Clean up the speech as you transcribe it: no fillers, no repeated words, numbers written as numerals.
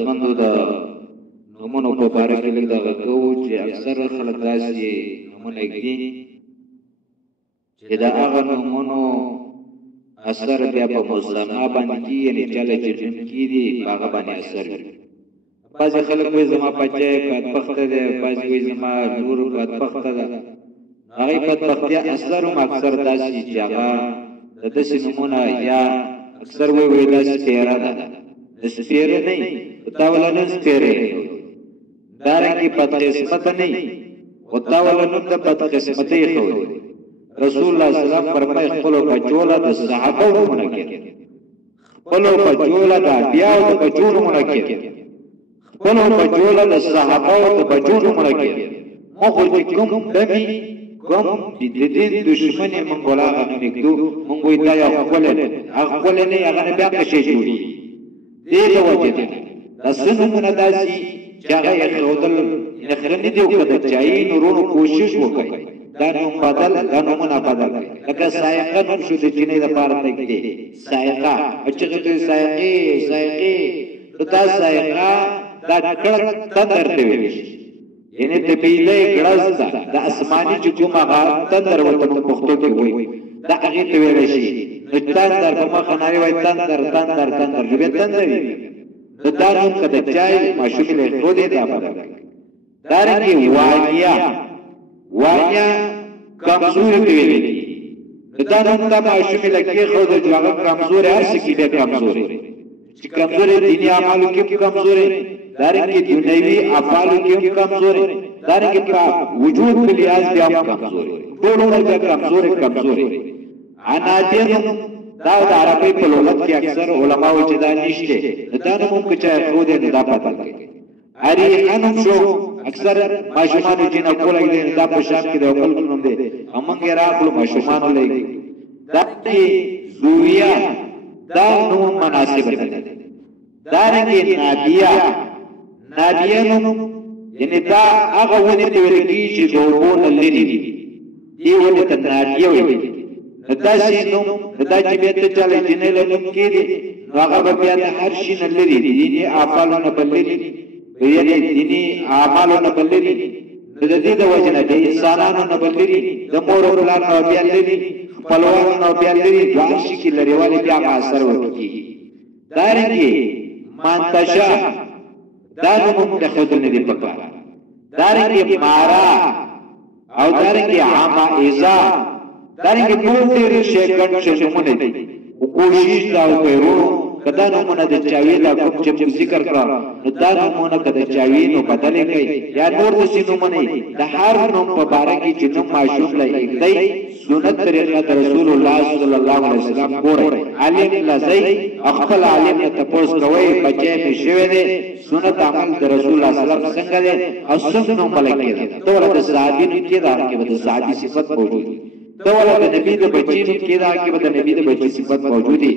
زمندو دا نمونو په باره کې لږ دغه کوو چې اکثر خلک داسې نمونه ږدي چې د هغه نمونو اثر بیا په مسلمه باندې کېږي، یعنې چله چې ژوند کېږي په هغه باندې اثر وي. بعضې خلک وایي زما بچی بدبخته دی، بعضې وایي زما لور بدبخته ده. هغې بدبختیا اثر هم اکثر داسې چې هغه د داسې نمونه یا اکثر وایي دا سپېره ده، د سپېره نه وي تا وله نن سپېره دارنګې بدقسمته نه وي خو تا وله نوم د بدقسمتۍ ښودی. رسول الله صلی الله علیه وسلم فرمایي خپلو بچو له د صحابو نومونه کېږي، خپلو بچو له د انبیاو د بچو نومونه کېږي، خپلو بچو له د صحابو د بچو نومونه کېږي. موږ خو چې کوم ډمي کوم د دین دشمن یې موږ ولا هغه نه نږدو، موږ وایي دا یو ښکلی دی، هغه ښکلی نه وي هغه نه بیا قشې جوړېږي. دې له وجې نه دا څه نومونه داسې چې هغه یې ښودل نخره نه دي، که د چایي نورونو کوشش وکړئ دا نوم بدل، دا نومونه بدل کړئ. لکه سایقه نوم شو د چینۍ دپاره تږدې سایقه، چغې ته سایقې سایقې، نو دا سایقه دا کړک تندر ته ویلی شي، یعنې د بیلۍ ګړز ده، د اسماني چې کوم هغه تندر ورته په پښتو کې وایي دا هغې ته ویلی شي. نو تندر په مخه نارې وایي تندر تندر تندر ژبې تندر وي. نو دا نوم که د چای ماشوم یې ښودی دا بدل کړئ. دارنګې وانیا، وانیا کمزوري ته ویلی کېږي. نو دا نوم دا ماشوم یې له کېښوده چې هغه کمزوری هر څه کې بیا کمزوری، چې کمزوری دیني اعمالو کې هم کمزوری، دارنګې دنیوي افعالو کې هم کمزوری، دارنګې په وجود په لحاظ بیا هم کمزوری، ټولونه بیا کمزوری کمزوری. عنادیه نوم دا د عربۍ په لغت کې اکثر علما وایي چې دا نشته، نو دا نوم هم که چا ښودی نو دا بدل کړئ. اریحه نوم شو، اکثر ماشومانو جنکو لږدی، دا په شام کې د یو خلکو نوم دی، موږ یې راغلو ماشومانو لږدي. دارنګې زویه دا نوم مناسب نه دی. دارنګې نادیه، نادیه نوم یعنې دا هغه ونې ته ویل کېږي چې د اوبو نه لرې دي، دې ونې ته نادیه ویل. نو داسې نوم دا چې بیا ته چا له جنۍ له نوم کېږي نو هغه به بیا د هر شي نه لرې دي، دیني افعالو نه به لرې دي، یعنې دیني اعمالو نه به لرې دي. نو د دې د وجې نه د انسانانو نه به لرې، د مور و پلار نه بیا لرې، خپلوانو نه بیا لرې، دوه هر شي کې لرېوالی بیا هغه اثر ورته کېږي. دارنګې منتشه دا نوم هم پرېښودل نه دي پکار. دارنګې مارا او دارنګې عمائزه، دارنګې ټول ډېر شیګڼ شه نومونه دي. خو کوشش دا وکړو که دا نومونه د چاوي دا کوم چې موږ ذکر کړه نو دا نومونه که د چاوي نو بدل یې کړئ یا نور داسې نومونه د هر نوم په باره کې چې نوم ماشوم له ایږدئ سنت طریقه د رسول الله صلی الله علیه وسلم ګورئ. عالم له ځئ خپل عالم نه تپوس کوئ بچی مې شوی دی، سنت عمل د رسول الله صلی الله علیه وسلم څنګه دی او څنګه نوم بله کېده. ته وله د صحابي نوم کېده هغه کې به د صحابي صفت موجود وي، ته وله د نبي د بچي نوم کېده هغه کې به د نبي د بچي صفت موجود وي.